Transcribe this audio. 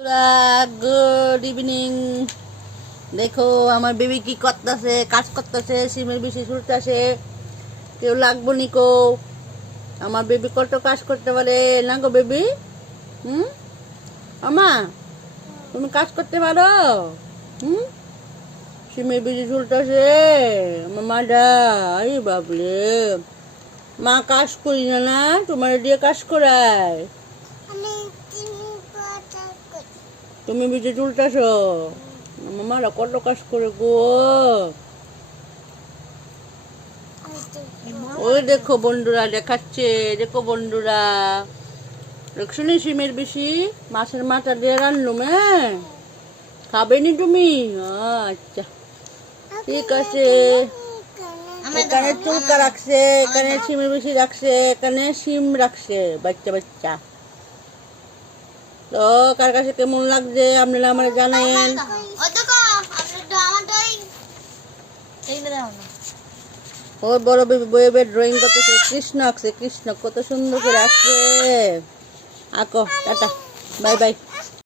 Good evening. দেখো আমার baby কি করতেছে, কাজ করতেছে, সিমের বেশি ছুটতেছে। কেউ লাগবো নিকো। আমার বেবি কত কাজ করতে পারে না গো বেবি। আমা তুমি কাজ করতে পারো? সিমের বেশি ছুটতেছে আমার মাডা। আরে বাবলে, মা কাজ করি না না, তোমার দিয়ে কাজ করায়। তুমি বেশি চুলটাছো, মামারা কত কাজ করে গো। ওই দেখো বন্ধুরা দেখাচ্ছে, দেখো বন্ধুরা দেখছো নি সিমের বেশি মাছের মাথা দিয়ে রান্নু খাবে নি তুমি? আচ্ছা ঠিক আছে। এখানে চুলকা রাখছে, এখানে সিমের বেশি রাখছে, এখানে সিম রাখছে বাচ্চা বাচ্চা। তো কার কাছে কেমন লাগছে আপনারা আমার জানেন। ওর বড় বইয়ের ড্রয়িং করতেছে, কৃষ্ণ আঁকছে, কৃষ্ণ কত সুন্দর করে আঁকছে। আঁকো, টাটা, বাই বাই।